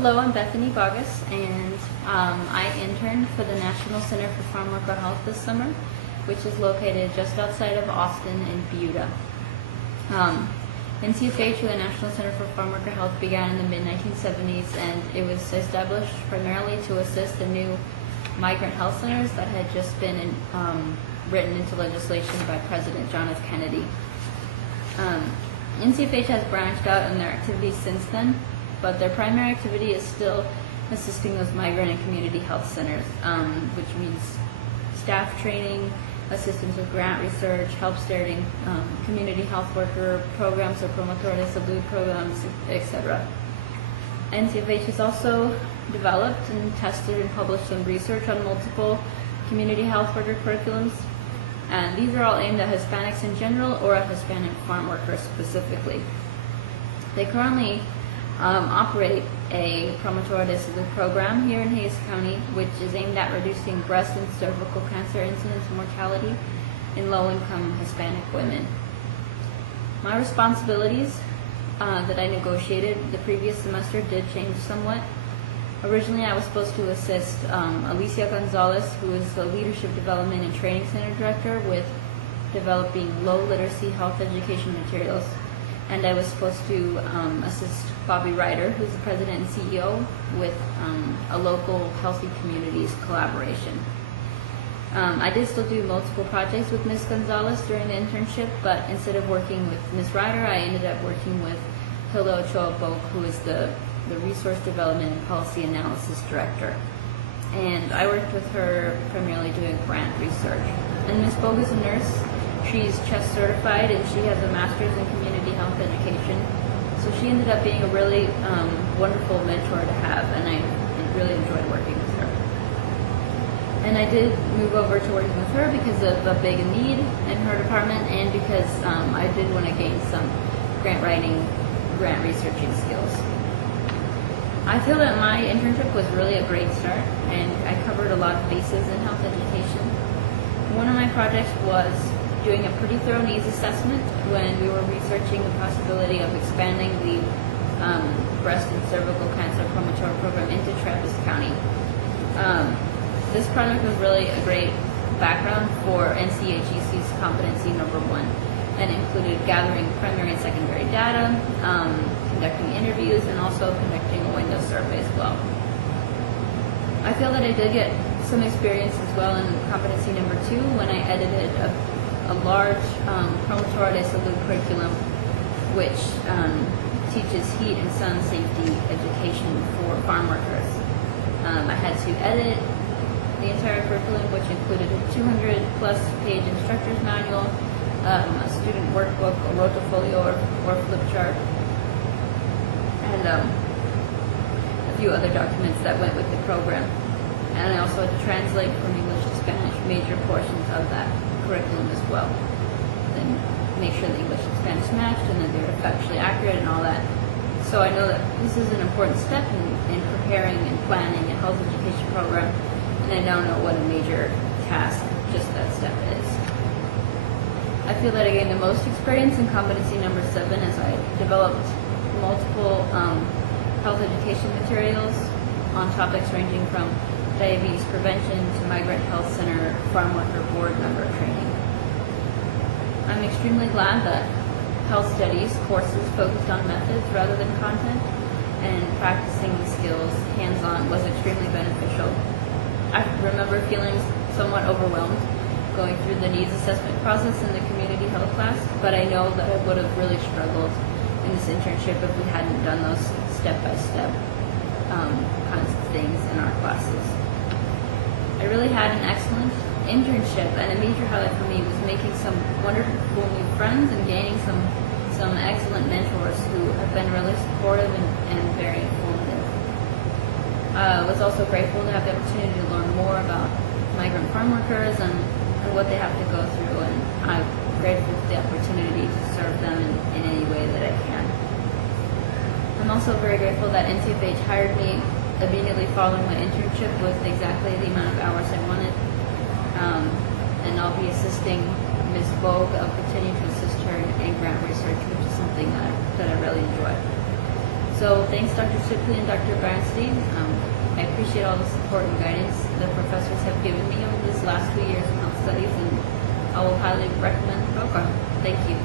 Hello, I'm Bethany Boggess, and I interned for the National Center for Farm Worker Health this summer, which is located just outside of Austin in Buda. NCFH, or the National Center for Farm Worker Health, began in the mid-1970s, and it was established primarily to assist the new migrant health centers that had just been written into legislation by President John F. Kennedy. NCFH has branched out in their activities since then, but their primary activity is still assisting those migrant and community health centers, which means staff training, assistance with grant research, help starting community health worker programs or promotor de salud programs, etc. NCFH has also developed and tested and published some research on multiple community health worker curriculums, and these are all aimed at Hispanics in general or at Hispanic farm workers specifically. They currently operate a promotor de salud program here in Hayes County, which is aimed at reducing breast and cervical cancer incidence and mortality in low-income Hispanic women. My responsibilities that I negotiated the previous semester did change somewhat. Originally, I was supposed to assist Alicia Gonzalez, who is the Leadership Development and Training Center Director, with developing low literacy health education materials. And I was supposed to assist Bobby Ryder, who's the president and CEO, with a local healthy communities collaboration. I did still do multiple projects with Ms. Gonzalez during the internship, but instead of working with Ms. Ryder, I ended up working with Hilda Ochoa-Boak, who is the Resource Development and Policy Analysis Director. And I worked with her primarily doing grant research. And Ms. Bogue is a nurse. She's CHEST certified, and she has a master's in community health education. So she ended up being a really wonderful mentor to have, and I really enjoyed working with her. And I did move over to working with her because of a big need in her department, and because I did want to gain some grant writing, grant researching skills. I feel that my internship was really a great start, and I covered a lot of bases in health education. One of my projects was doing a pretty thorough needs assessment when we were researching the possibility of expanding the breast and cervical cancer promotor program into Travis County. This project was really a great background for NCHEC's competency number 1, and included gathering primary and secondary data, conducting interviews, and also conducting a window survey as well. I feel that I did get some experience as well in competency number 2 when I edited a large promotor de salud curriculum, which teaches heat and sun safety education for farm workers. I had to edit the entire curriculum, which included a 200-plus page instructor's manual, a student workbook, a rotofolio or flip chart, and a few other documents that went with the program. And I also had to translate from English to Spanish major portions of that curriculum as well, and make sure the English and Spanish matched and that they were factually accurate and all that. So I know that this is an important step in preparing and planning a health education program, and I now know what a major task just that step is. I feel that I gained the most experience in competency number 7 as I developed multiple health education materials on topics ranging from diabetes prevention to migrant health center farm worker board member training. I'm extremely glad that health studies courses focused on methods rather than content, and practicing the skills hands-on was extremely beneficial. I remember feeling somewhat overwhelmed going through the needs assessment process in the community health class, but I know that I would have really struggled in this internship if we hadn't done those step-by-step kinds of things in our classes. I really had an excellent internship, and a major highlight for me was making some wonderful new friends and gaining some excellent mentors who have been really supportive and very informative. I was also grateful to have the opportunity to learn more about migrant farm workers and what they have to go through, and I'm grateful for the opportunity to serve them in any way that I can. I'm also very grateful that NCFH hired me immediately following my internship with exactly the amount of hours I wanted, and I'll be assisting Ms. Bogue. I'll continue to assist her in grant research, which is something that I really enjoy. So thanks Dr. Shipley and Dr. Bernstein. I appreciate all the support and guidance the professors have given me over this last 2 years in health studies, and I will highly recommend the program. Thank you.